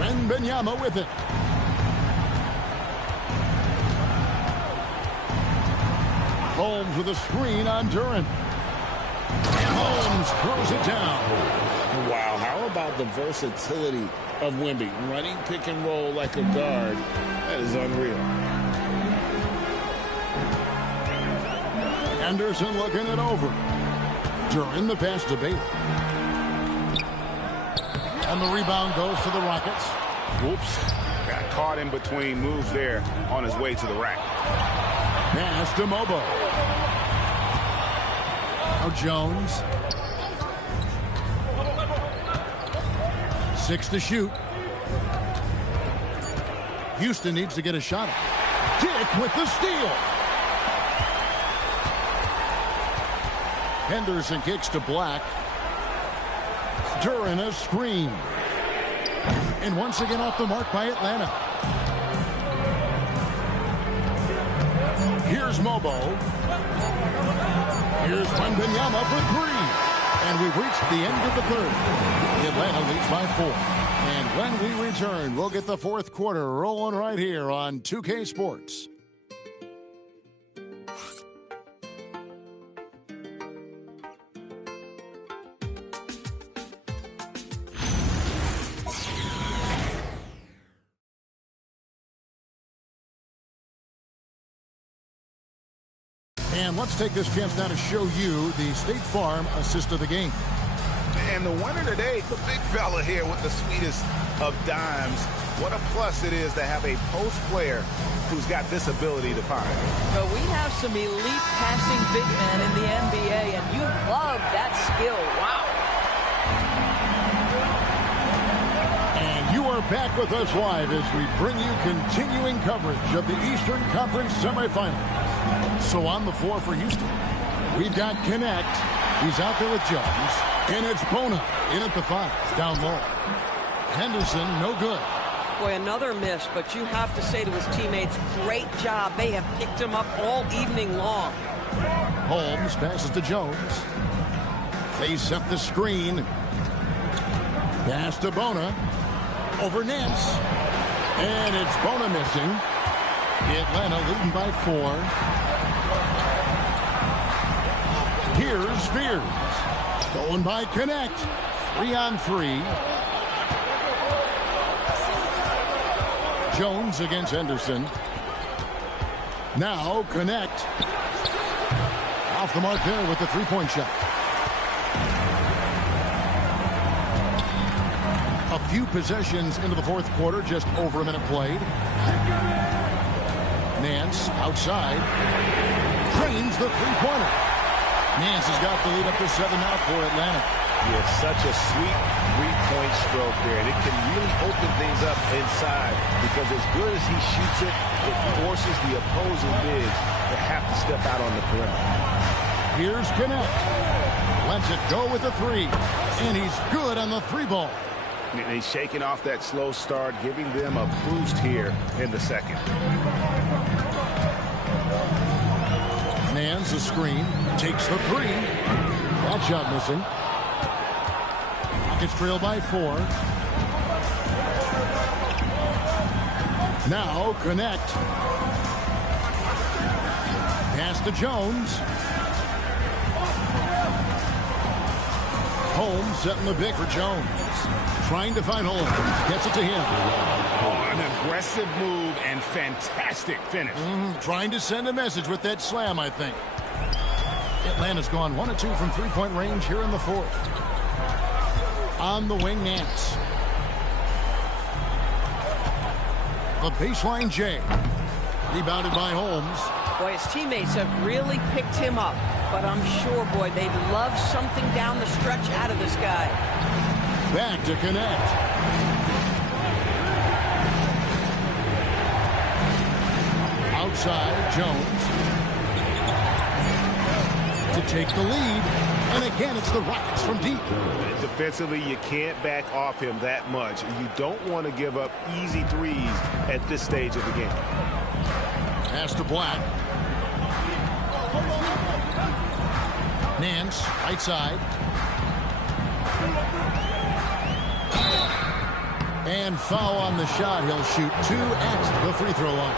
Wembanyama with it. Holmes with a screen on Duren. And Holmes throws it down. Wow, how about the versatility of Wemby? Running pick and roll like a guard. That is unreal. Anderson looking it over. Duren the pass to Bailey. And the rebound goes to the Rockets. Whoops. Got caught in between moves there on his way to the rack. Pass to Mobo. Now Jones. 6 to shoot. Houston needs to get a shot up. Dick with the steal. Henderson kicks to Black. Duren a screen. And once again off the mark by Atlanta. Here's Mobo. Here's Wembanyama for 3. And we've reached the end of the third. Atlanta leads by 4. And when we return, we'll get the fourth quarter rolling right here on 2K Sports. And let's take this chance now to show you the State Farm assist of the game. And the winner today, the big fella here with the sweetest of dimes. What a plus it is to have a post player who's got this ability to find. So we have some elite passing big men in the NBA, and you love that skill. Wow. And you are back with us live as we bring you continuing coverage of the Eastern Conference semifinals. So on the floor for Houston, we've got Connect. He's out there with Jones. And it's Bona in at the 5, down low. Henderson, no good. Boy, another miss, but you have to say to his teammates, great job. They have picked him up all evening long. Holmes passes to Jones. They set the screen. Pass to Bona. Over Nance. And it's Bona missing. Atlanta leading by 4. Here's Spears. Stolen by Connect. 3-on-3. Jones against Henderson. Now Connect. Off the mark there with the three-point shot. A few possessions into the fourth quarter, just over a minute played. Nance outside. Drains the three-pointer. Nance has got the lead up to 7 now for Atlanta. He has such a sweet three-point stroke there, and it can really open things up inside because as good as he shoots it, it forces the opposing bigs to have to step out on the perimeter. Here's Connect. Lets it go with the 3, and he's good on the 3 ball. And he's shaking off that slow start, giving them a boost here in the second. Nance, a screen, takes the 3. That shot missing. Rockets trail by 4. Now Connect. Pass to Jones. Holmes setting the pick for Jones. Trying to find Holmes. Gets it to him. Oh, an aggressive move and fantastic finish. Trying to send a message with that slam, I think. Atlanta's gone 1 of 2 from three-point range here in the fourth. On the wing, Nance. The baseline J. Rebounded by Holmes. Boy, his teammates have really picked him up. But I'm sure, boy, they'd love something down the stretch out of this guy. Back to Connect. Outside, Jones. To take the lead. And again, it's the Rockets from deep. Defensively, you can't back off him that much. You don't want to give up easy threes at this stage of the game. Pass to Black. Nance, right side. And foul on the shot. He'll shoot 2 at the free throw line.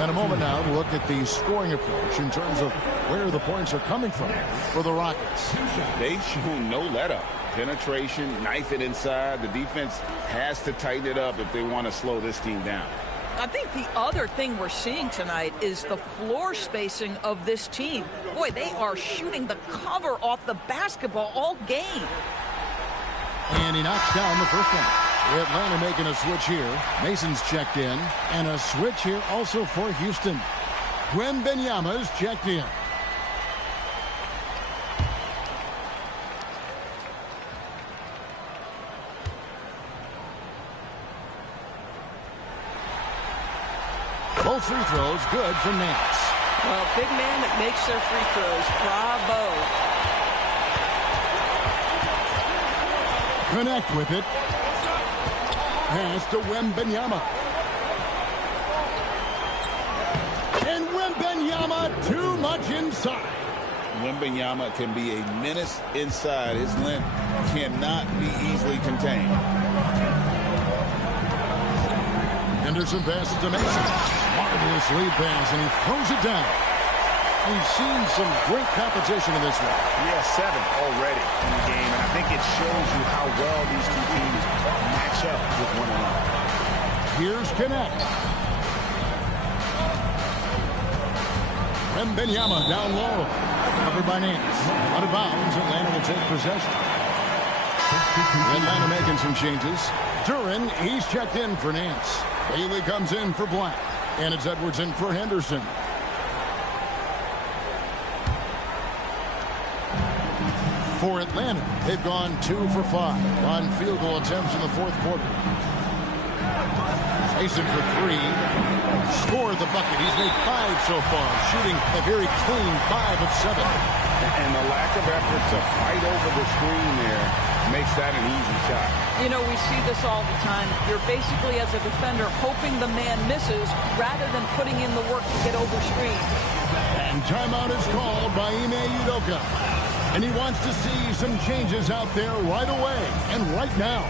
And a moment now to look at the scoring approach in terms of where the points are coming from for the Rockets. They've shown no let-up. Penetration, knife it inside. The defense has to tighten it up if they want to slow this team down. I think the other thing we're seeing tonight is the floor spacing of this team. Boy, they are shooting the cover off the basketball all game. And he knocks down the first one. Atlanta making a switch here. Mason's checked in. And a switch here also for Houston. Wembanyama's checked in. Both free throws good for Nance. Well, big man that makes their free throws. Bravo. Connect with it. Pass to Wembanyama. And Wembanyama too much inside. Wembanyama can be a menace inside. His length cannot be easily contained. Henderson passes to Mason. Marvelous lead pass, and he throws it down. We've seen some great competition in this one. Yeah, 7 already in the game, and I think it shows you how well these two teams match up with one another. Here's Connect. Wembanyama down low. Covered by Nance. Out of bounds. Atlanta will take possession. Atlanta making some changes. Duren, he's checked in for Nance. Bailey comes in for Black. And it's Edwards in for Henderson. For Atlanta, they've gone 2 for 5 on field goal attempts in the fourth quarter. Mason for 3. Scored the bucket. He's made 5 so far, shooting a very clean 5 of 7. And the lack of effort to fight over the screen there makes that an easy shot. You know, we see this all the time. You're basically, as a defender, hoping the man misses rather than putting in the work to get over screen. And timeout is called by Ime Udoka. And he wants to see some changes out there right away and right now.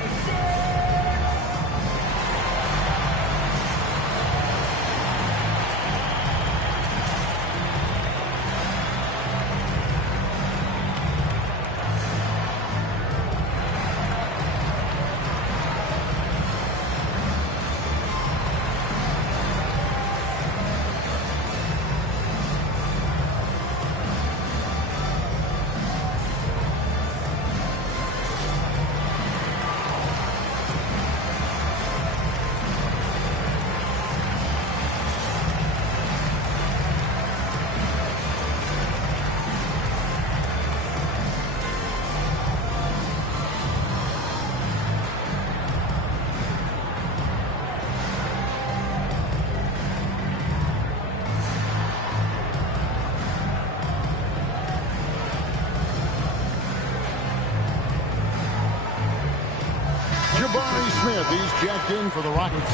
He's checked in for the Rockets.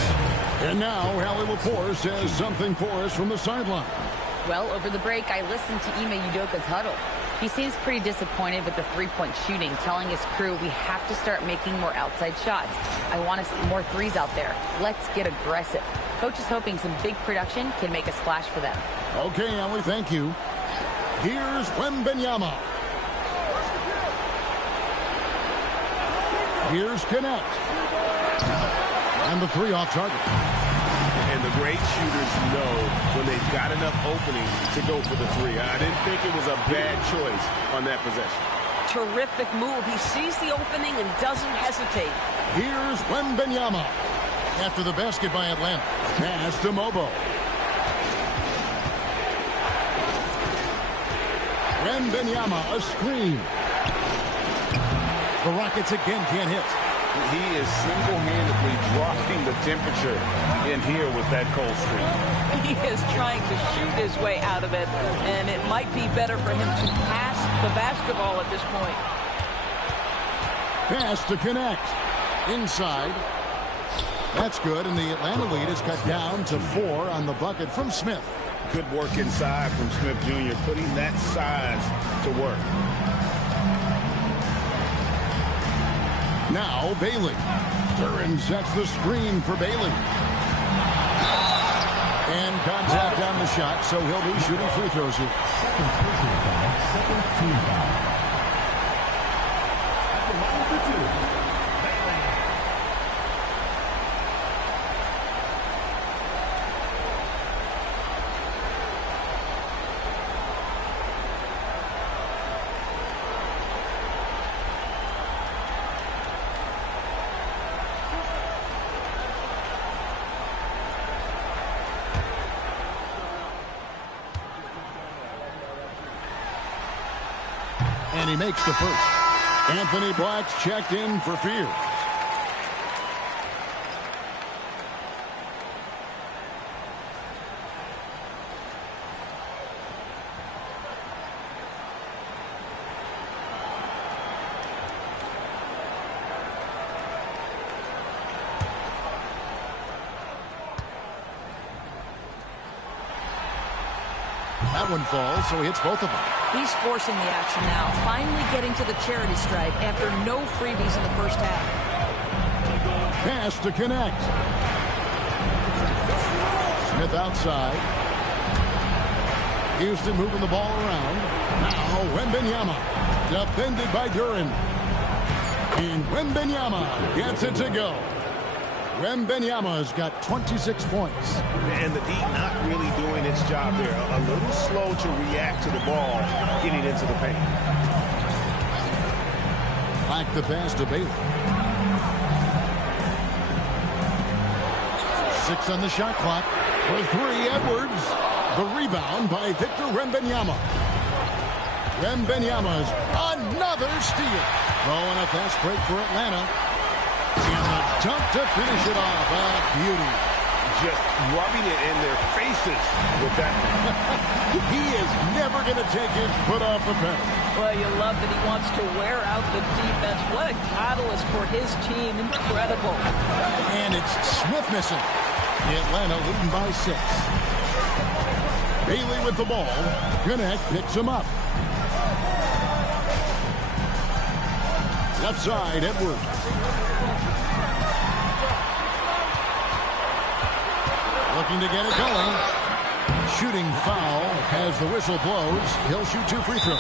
And now Hallie Lepore says something for us from the sideline. Well, over the break, I listened to Ime Udoka's huddle. He seems pretty disappointed with the three-point shooting, telling his crew we have to start making more outside shots. I want to see more threes out there. Let's get aggressive. Coach is hoping some big production can make a splash for them. Okay, Hallie, thank you. Here's Wembanyama. Here's Connect. And the 3 off target. And the great shooters know when they've got enough opening to go for the 3. I didn't think it was a bad choice on that possession. Terrific move. He sees the opening and doesn't hesitate. Here's Wembanyama. After the basket by Atlanta. Pass to Mobo. Wembanyama, a screen. The Rockets again can't hit. He is single-handedly dropping the temperature in here with that cold streak. He is trying to shoot his way out of it, and it might be better for him to pass the basketball at this point. Pass to Connect. Inside. That's good, and the Atlanta lead is cut down to 4 on the bucket from Smith. Good work inside from Smith Jr., putting that size to work. Now Bailey. Duren sets the screen for Bailey. And contact on the shot, so he'll be shooting free throws here. Second team foul. And he makes the first. Anthony Black's checked in for Fears. That one falls, so he hits both of them. He's forcing the action now, finally getting to the charity stripe after no freebies in the first half. Pass to Connect. Smith outside. Houston moving the ball around. Now Wembanyama, defended by Duren. And Wembanyama gets it to go. Wembanyama's got 26 points. And the D not really doing its job there. A little slow to react to the ball getting into the paint. Back the pass to Bailey. 6 on the shot clock. For 3, Edwards. The rebound by Victor Wembanyama. Wembanyama's another steal. Throwing a fast break for Atlanta. And a dunk to finish it off. A beauty. Just rubbing it in their faces with that. He is never going to take his foot off the pedal. Well, you love that he wants to wear out the defense. What a catalyst for his team. Incredible. And it's Smith missing. Atlanta leading by 6. Bailey with the ball. Gwinnett picks him up. Left side, Edwards. Looking to get it going. Shooting foul as the whistle blows. He'll shoot 2 free throws.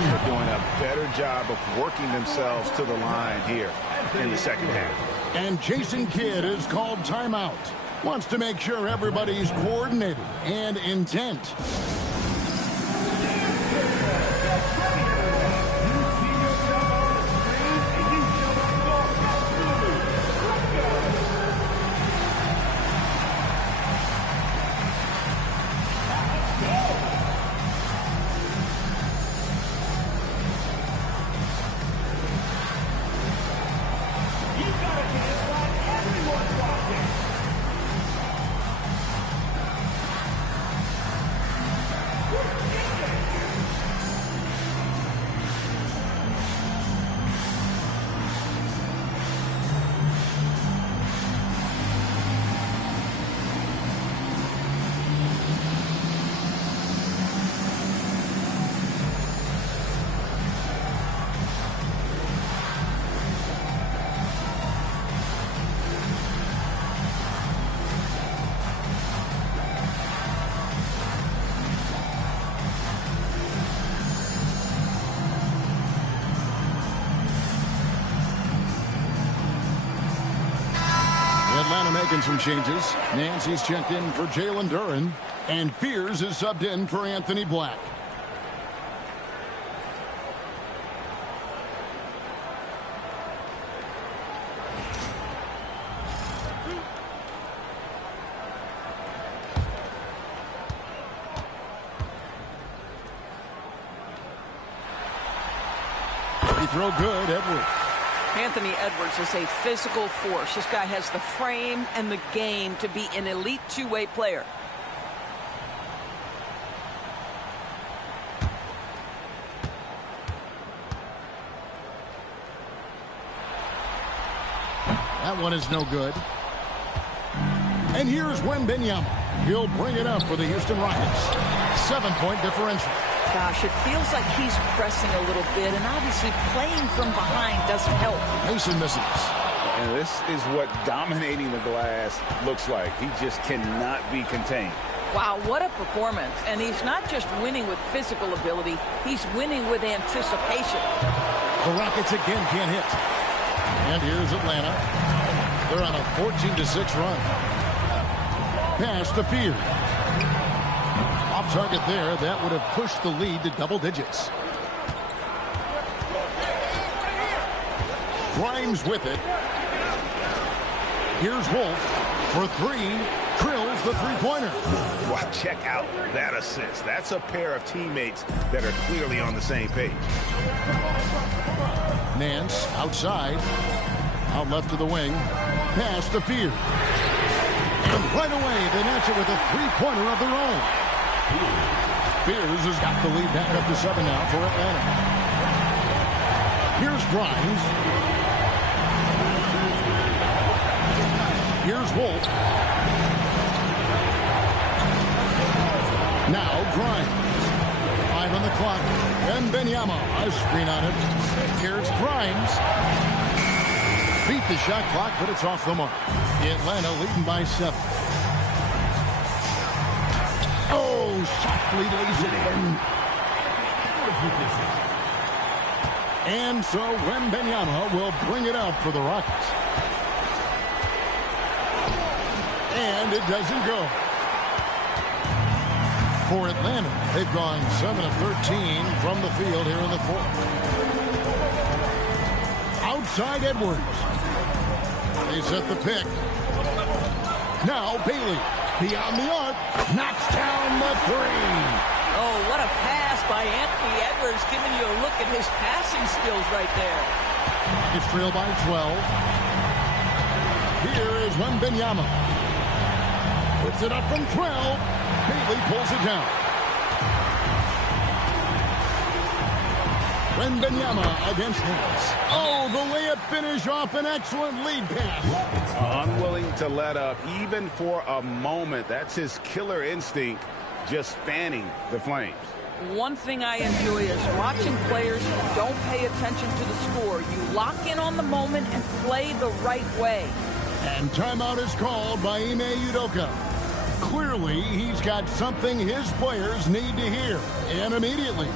They're doing a better job of working themselves to the line here in the second half. And Jason Kidd is called timeout. Wants to make sure everybody's coordinated and intent. Atlanta making some changes. Nancy's checked in for Jalen Duren. And Fears is subbed in for Anthony Black. Free throw good, Edwards. Anthony Edwards is a physical force. This guy has the frame and the game to be an elite two-way player. That one is no good. And here's Wembanyama. He'll bring it up for the Houston Rockets. 7-point differential. Gosh, it feels like he's pressing a little bit, and obviously playing from behind doesn't help. Mason misses. And this is what dominating the glass looks like. He just cannot be contained. Wow, what a performance. And he's not just winning with physical ability, he's winning with anticipation. The Rockets again can't hit. And here's Atlanta. They're on a 14-6 run. Pass to Fear. Off target there. That would have pushed the lead to double digits. Grimes with it. Here's Wolf for 3. Drills the three-pointer. Wow, check out that assist. That's a pair of teammates that are clearly on the same page. Nance outside. Out left to the wing. Pass to Fear. And right away, they match it with a three-pointer of their own. Fears has got the lead back up to 7 now for Atlanta. Here's Grimes. Here's Wolf. Now Grimes. 5 on the clock. Wembanyama. A screen on it. Here's Grimes. Beat the shot clock, but it's off the mark. Atlanta leading by 7. Oh, softly lays it in. And so Wembanyama will bring it up for the Rockets. And it doesn't go. For Atlanta, they've gone 7 of 13 from the field here in the fourth. Outside Edwards. They set the pick. Now Bailey, beyond the arc, knocks down the three. Oh, what a pass by Anthony Edwards, giving you a look at his passing skills right there. It's trailed by 12. Here is Wembanyama. Puts it up from 12. Bailey pulls it down. Wembanyama against Hayes. Oh, the layup finish off an excellent lead pass. Unwilling to let up even for a moment. That's his killer instinct, just fanning the flames. One thing I enjoy is watching players who don't pay attention to the score. You lock in on the moment and play the right way. And timeout is called by Ime Udoka. Clearly, he's got something his players need to hear, and immediately.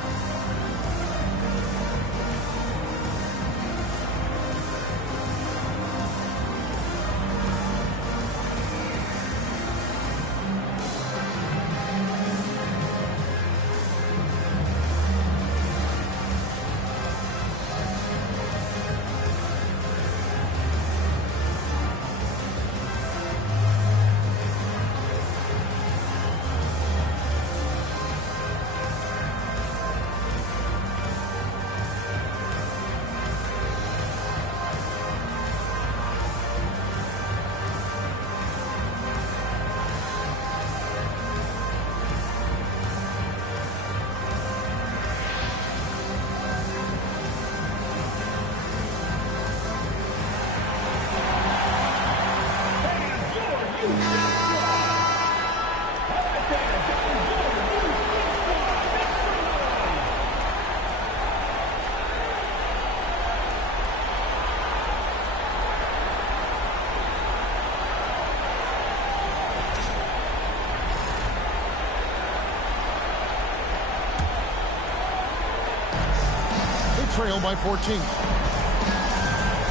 Trail by 14.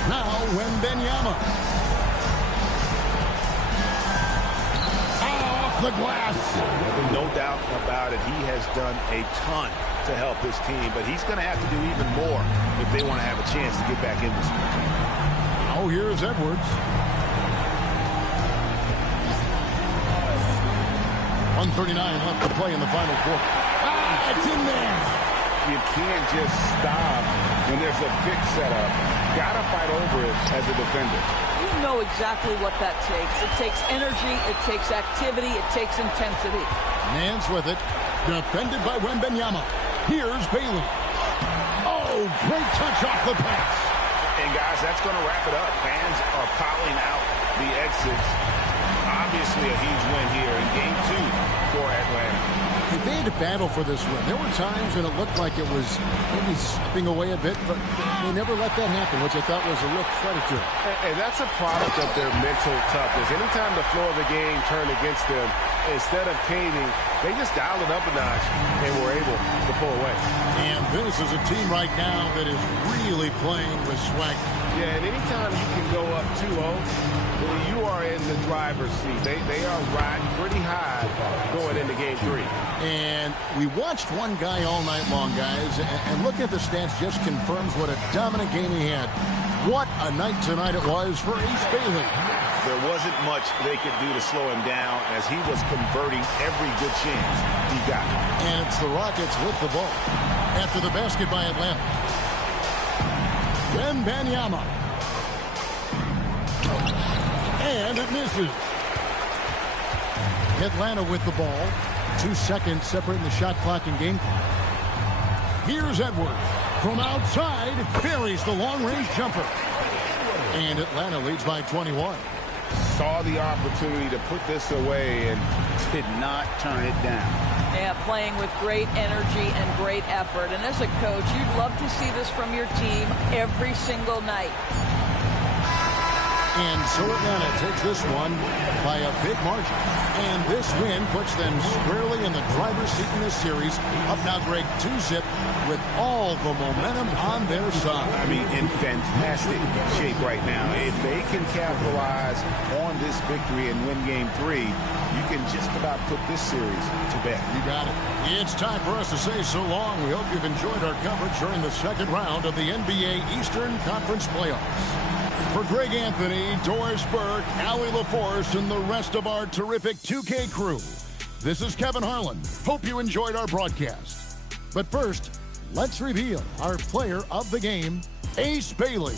Now Wembanyama. Off the glass. No doubt about it. He has done a ton to help his team, but he's going to have to do even more if they want to have a chance to get back in this one. Oh, here's Edwards. 1:39 left to play in the final quarter. It's in there. You can't just stop when there's a big setup. Gotta fight over it as a defender. You know exactly what that takes. It takes energy, it takes activity, it takes intensity. Nance with it. Defended by Wembanyama. Here's Bailey. Oh, great touch off the pass. And guys, that's going to wrap it up. Fans are piling out the exits. Obviously a huge win here in Game 2 for Atlanta. They had to battle for this win. There were times when it looked like it was maybe slipping away a bit, but they never let that happen, which I thought was a real credit to them. And that's a product of their mental toughness. Anytime the flow of the game turned against them, instead of caving, they just dialed it up a notch and were able to pull away. And this is a team right now that is really playing with swag. Yeah, and anytime you can go up 2-0, you are in the driver's seat. They are riding pretty high going into Game 3. And we watched one guy all night long, guys, and looking at the stats just confirms what a dominant game he had. What a night tonight it was for Ace Bailey. There wasn't much they could do to slow him down as he was converting every good chance he got. And it's the Rockets with the ball. After the basket by Atlanta. Wembanyama. And it misses. Atlanta with the ball. 2 seconds separating the shot clock and game clock. Here's Edwards. From outside, buries the long-range jumper. And Atlanta leads by 21. Saw the opportunity to put this away and did not turn it down. Yeah, playing with great energy and great effort. And as a coach, you'd love to see this from your team every single night. And so Atlanta takes this one by a big margin. And this win puts them squarely in the driver's seat in this series. Up now, Greg, 2-zip with all the momentum on their side. I mean, in fantastic shape right now. If they can capitalize on this victory and win Game 3, you can just about put this series to bed. You got it. It's time for us to say so long. We hope you've enjoyed our coverage during the second round of the NBA Eastern Conference Playoffs. For Greg Anthony, Doris Burke, Allie LaForce, and the rest of our terrific 2K crew, this is Kevin Harlan. Hope you enjoyed our broadcast. But first, let's reveal our player of the game, Ace Bailey.